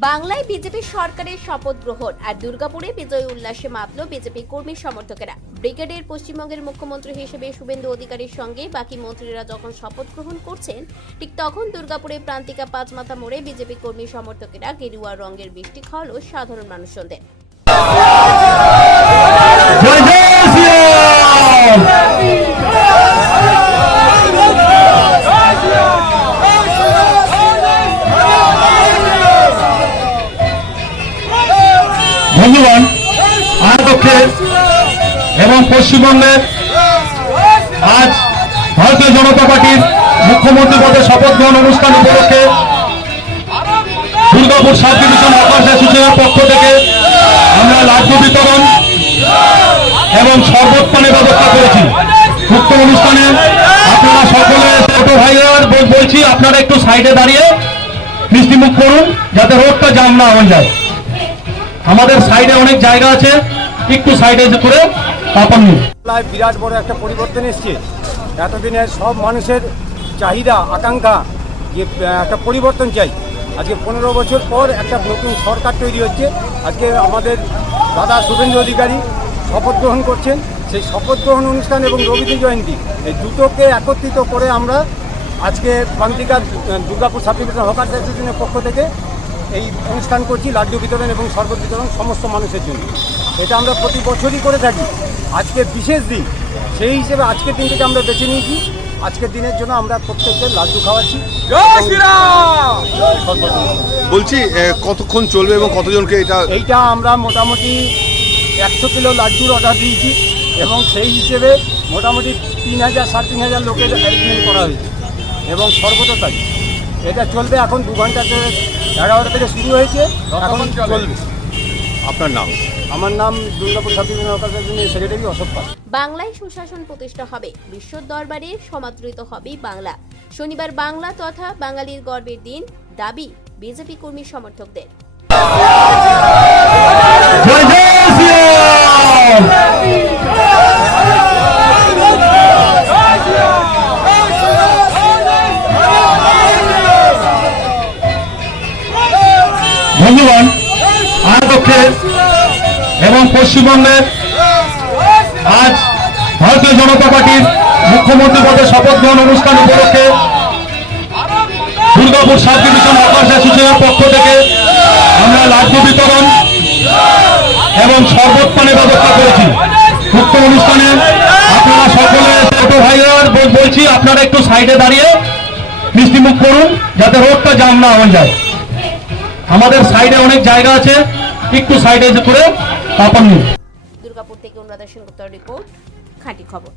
বাংলায় বিজেপি সরকারের শপথ গ্রহণ আর দুর্গাপুরে বিজয় উল্লাসে মাতল বিজেপি কর্মী সমর্থকেরা। ব্রিগেডের পশ্চিমবঙ্গের মুখ্যমন্ত্রী হিসেবে শুভেন্দু অধিকারীর সঙ্গে বাকি মন্ত্রীরা যখন শপথ গ্রহণ করছেন, ঠিক তখন দুর্গাপুরে প্রান্তিকা পাঁচমাথা মোড়ে বিজেপি কর্মী সমর্থকেরা গেরুয়া রঙের বৃষ্টি খাওয়ালো সাধারণ মানুষজনদের। বন্ধুগণ, আজকে এবং পশ্চিমবঙ্গের আজ ভারতীয় জনতা পার্টির মুখ্যমন্ত্রী পদে শপথ গ্রহণ অনুষ্ঠান উপলক্ষে দুর্গাপুর সাব ডিভিশন হকার্স অ্যাসোসিয়েশনের পক্ষ থেকে আমরা লাড্ডু বিতরণ এবং শরবত পানের ব্যবস্থা করেছি। উক্ত অনুষ্ঠানে আপনারা সকলে ছোট ভাইরা বলছি, আপনারা একটু সাইডে দাঁড়িয়ে মিষ্টিমুখ করুন যাতে রোডটা জাম না হয়ে যায়। আমাদের সাইডে অনেক জায়গা আছে, একটু সাইডে করে তারপর নিন। বিরাট বড় একটা পরিবর্তন এসছে। এতদিনের সব মানুষের চাহিদা আকাঙ্ক্ষা যে একটা পরিবর্তন চাই, আজকে 15 বছর পর একটা নতুন সরকার তৈরি হচ্ছে। আজকে আমাদের দাদা শুভেন্দু অধিকারী শপথ গ্রহণ করছেন। সেই শপথ গ্রহণ অনুষ্ঠান এবং রবীন্দ্র জয়ন্তী এই দুটোকে একত্রিত করে আমরা আজকে Prantika Durgapur sub division hawkers অ্যাসোসিয়েশনের পক্ষ থেকে এই অনুষ্ঠান করছি, লাড্ডু বিতরণ এবং শরবত বিতরণ সমস্ত মানুষের জন্য। এটা আমরা প্রতি বছরই করে থাকি। আজকে বিশেষ দিন, সেই হিসেবে আজকের দিনটাকে আমরা বেছে নিয়েছি। আজকের দিনের জন্য আমরা প্রত্যেককে লাড্ডু খাওয়াচ্ছি। বলছি কতক্ষণ চলবে এবং কতজনকে এইটা আমরা মোটামুটি 100 কিলো লাড্ডুর অর্ডার দিয়েছি এবং সেই হিসেবে মোটামুটি 3000 3,500 লোকের অ্যারেঞ্জমেন্ট করা হয়েছে এবং শরবতও তাই। এটা চলবে এখন 2 ঘন্টা ধরে। 11টা থেকে শুরু হয়েছে, এখন চলবে। আপনার নাম? আমার নাম Durgapur sub division secretary Ashok Pal. বাংলায় সুশাসন প্রতিষ্ঠা হবে, বিশ্ব দরবারে সমাদৃত হবে বাংলা। শনিবার বাংলা তথা বাঙালির গর্বের দিন, দাবি বিজেপি কর্মী সমর্থকদের। বন্ধুগণ, আজকে এবং পশ্চিমবঙ্গের আজ ভারতীয় জনতা পার্টির মুখ্যমন্ত্রী পদে শপথ গ্রহণ অনুষ্ঠান উপলক্ষে দুর্গাপুর সাব ডিভিশন হকার্স অ্যাসোসিয়েশনের পক্ষ থেকে আমরা লাড্ডু বিতরণ এবং শরবত পানের ব্যবস্থা করেছি। উক্ত অনুষ্ঠানে আপনারা সকলে ছোট ভাইরা বলছি, আপনারা একটু সাইডে দাঁড়িয়ে মিষ্টিমুখ করুন যাতে রোডটা জাম না হয়ে যায়। আমাদের সাইডে অনেক জায়গা আছে, একটু সাইডে করে তারপর নিন। দুর্গাপুর থেকে অনুরাধা সেনগুপ্তের রিপোর্ট, খাঁটি খবর।